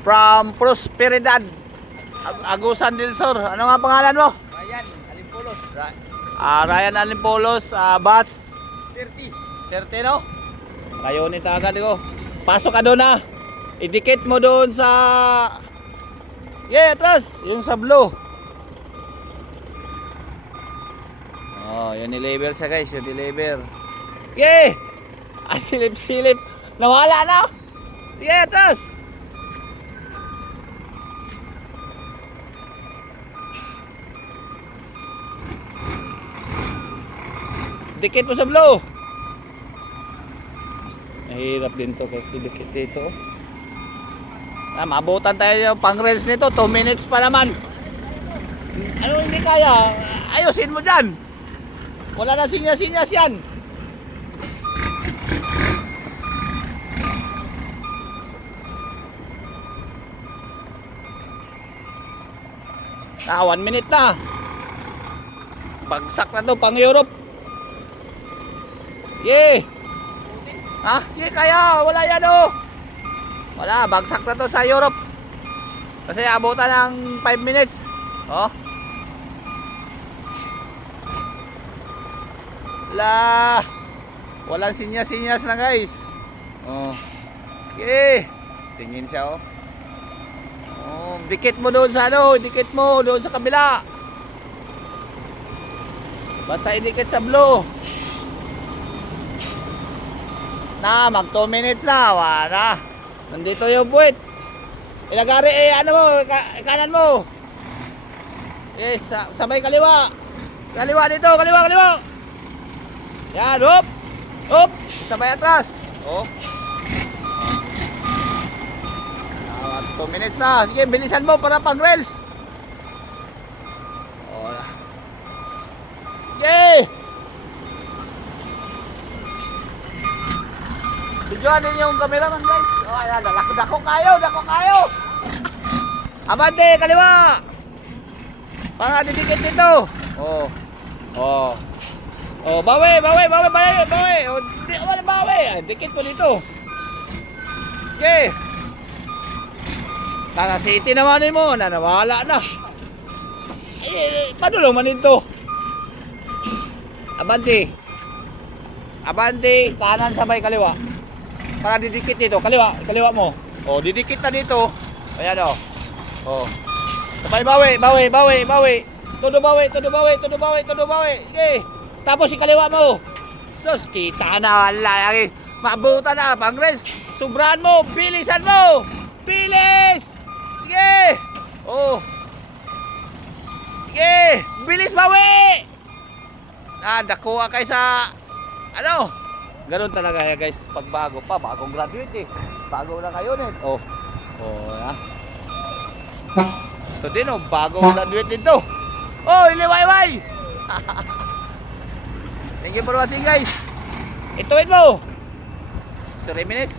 from Prosperidad, Agusan del Sur. Ano nga pangalan mo? Ryan Alimpolos. Ryan Alimpolos, batch 30. 30, no? Kayunit agad ko. Pasok ka doon, ha. Idikit mo doon sa... atras. Yung sa blue. Oh, yung nilever siya, guys. Yung nilever. Silip-silip. Nawala na. Atras. Dikit mo sa blue. Mahirap din to kasi dikit dito. Mabutan tayo pang rails nito. 2 minutes pa naman. Ano hindi kaya? Ayusin mo dyan. Wala na sinyas-sinyas yan. 1 minute na. Bagsak na to pang Europe. Sige kaya, wala yan, oh. Wala, bagsak na to sa Europe. Kasi abutan ng 5 minutes. Oh. Walang sinyas-sinyas na, guys. Oh. Tingin siya, oh. Dikit mo doon sa dikit mo doon sa kabila. Basta idikit sa blue. Mag 2 minutes na, wala. Nandito yung buwit. Ilagari mo, kanan mo. Sabay kaliwa. Kaliwa dito, kaliwa. Yan, hop. Sabay atras. Oh. 2 minutes na. Sige, bilisan mo para pang rails. Videoan ninyo yung cameraman, guys. Ayan, dako kayo. Abante, kaliwa. Para didikit dito. Bawi. Wala bawi. Dikit mo dito. Tara, city naman mo. Nawala na. Paano naman ito? Abante, kanan sabay kaliwa. Para didikit dito, kaliwa mo. Didikit na dito. Ayan, Sabay bawi. Todo bawi. Tapos ikaliwa mo. Sus, kita na, wala. Mabutan na, pang race. Sobrahan mo, bilisan mo. Bilis. Sige. Bilis bawi. Dakuha kayo sa ganun talaga, guys. Pag bagong graduate, bago na kayo net. Ito din, bagong graduate dito. Iliwayway. Thank you for watching, guys. Ituin mo 3 minutes.